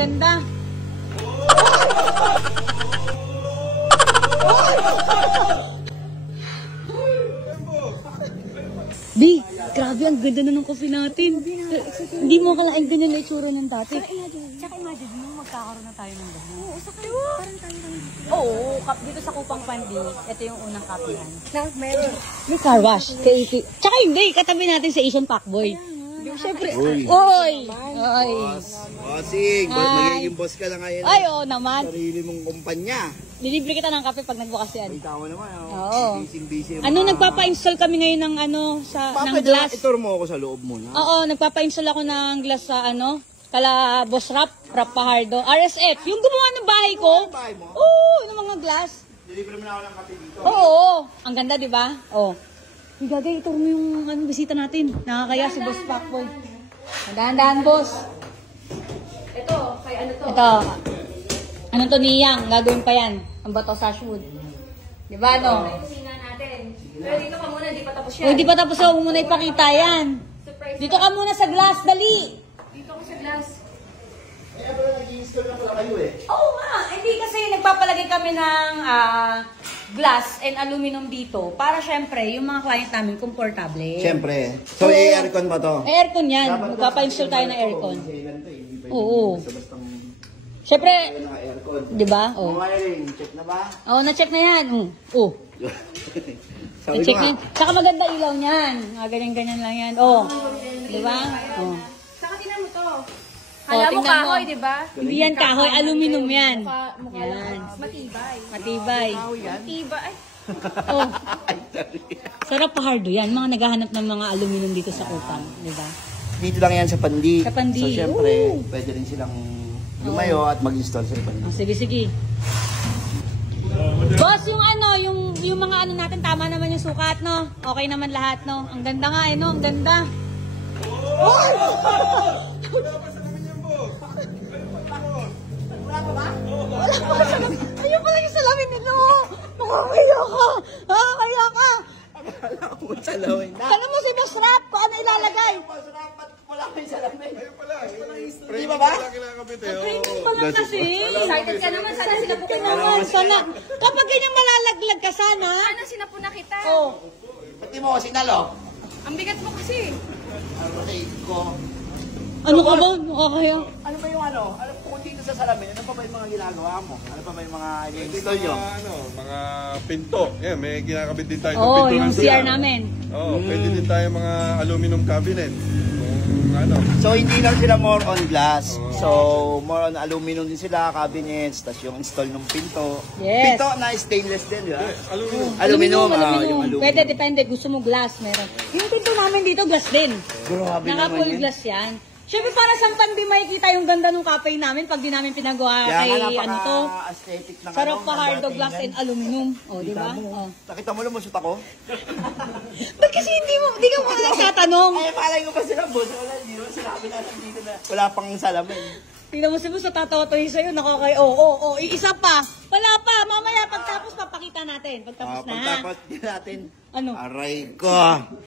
ganda. Di, grabe, ang ganda na ng coffee natin. Hindi mo akalain ganyan na itsura ng dati. Tsaka imagine mo, magkakaroon na tayo ng gano'n. Oo, sa kayo. Parang tayo lang dito. Oo, dito sa Kupang Pandi, ito yung unang kapihan. Meron. May car wash. Tsaka hindi, katabi natin sa Asian Packboy. Siyempre. Oy! Oy! Bossing, magiging boss ka na ngayon. Ay, oo naman. Sarili mong kumpanya. Nilibre kita ng kape pag nagbukas yan. Ikaw naman, Oo. busy. Ano, nagpapa-install kami ngayon ng ng glass. Ituro mo ako sa loob muna. Oo, nagpapa-install ako ng glass sa kala Boss Rap Pahardo. RSF, yung gumawa ng bahay ko. Bahay mo? Oo, yung mga glass. Deliver mo na ako ng kape dito. Oo, ang ganda, di ba? Oo. Uy, Gagay, ituro mo yung bisita natin. Nakakaya si Boss Packboy. Dahan-dahan, boss. Ito, kay ano to? Ito. Ano to, Niyang? Gagawin pa yan. Ang bato sa shoot. Di ba, no? Kusina natin. Pero dito ka muna, di pa tapos yan. Uy, di pa tapos ako muna ipakita yan. Surprise. Dito ka muna sa glass, dali. Dito ko sa glass. Kaya pala nag-i-install na pala kayo eh. Oo nga, hindi kasi nagpapalagay kami ng glass and aluminum dito para syempre yung mga client namin komportable. Siyempre. So, aircon ba to? Aircon yan, magpapa-install tayo ng aircon. Oo. Basta-bastang Syempre, naka-aircon. di ba? Oo. Wiring, check na ba? Oo, na-check na yan. Oo. Sabi ko Na-check nga. na. Tsaka maganda ilaw niyan. Ganyan-ganyan lang yan. Oo. Di ba? Oo. Saka tinan mo to. Kala mo tingnan mo. kahoy, di ba? Hindi yan kahoy, aluminum yan. Mukha Yan. lang. Matibay. Matibay. Matibay. Ay, Oh. Sarap Pahardo yan. Mga naghahanap ng mga aluminum dito sa Kupang. Di ba? Dito lang yan sa Pandi. Sa Pandi. So, siyempre, Oo. pwede rin silang lumayo at mag-install sa Pandi. Oh, sige, sige. Boss, yung mga natin, tama naman yung sukat, no? Okay naman lahat, no? Ang ganda nga, no? Ang ganda. Wala pa ba? Ayun pala yung salamin nito. Nakakaya ka. Nakakaya ka. Akala ko salawin na. Tanong mo si Boss Rap kung ano ilalagay. Wala kayo salamin. Di ba ba? Training pa lang kasi. excited ka naman. Sana sinapo Kaya kita. naman, sana. Kapag ganyan malalaglag ka sana. Sana sinapo na kita. Oh. Pati mo kasi nalo. Ang bigat mo kasi. Kasi ko. Ano ka ba? Nakakaya. Ano ba yung ano? Alam ko kung dito sa salamin, ano pa ba yung mga ginagawa mo? Ano pa ba yung mga install nyo? Mga pinto. Yan, may ginakabit din tayo ng Oo, pinto yung ng CR namin. Oo, pwede din tayo mga aluminum cabinet. Kung ano. So hindi lang sila more on glass. So more on aluminum din sila, cabinets, tas yung install ng pinto. Yes. Pinto na stainless din, di ba? Aluminum. Aluminum, yung aluminum. aluminum. Pwede, depende. Gusto mo glass, meron. Yung pinto namin dito, glass din. Grabe naman Naka-full yan. glass yan. Siyempre, para sa Pandi makikita yung ganda ng cafe namin pag di namin pinagawa kay aesthetic ng Sarap Pahardo ng glass and datingan. aluminum. O, di ba? Kita mo, Oh. nakita mo lumusot ako? Ba't kasi di ka mo nagtatanong? Ay, malay ko pa sila, boss. Wala, hindi mo sinabi natin dito na wala pang salamin. Tingnan mo si Boss, natatotoy sa'yo, nakakay, isa pa. Wala pa, mamaya pagtapos papakita natin. Pagtapos na. Pagtapos din natin, Ano? aray ko.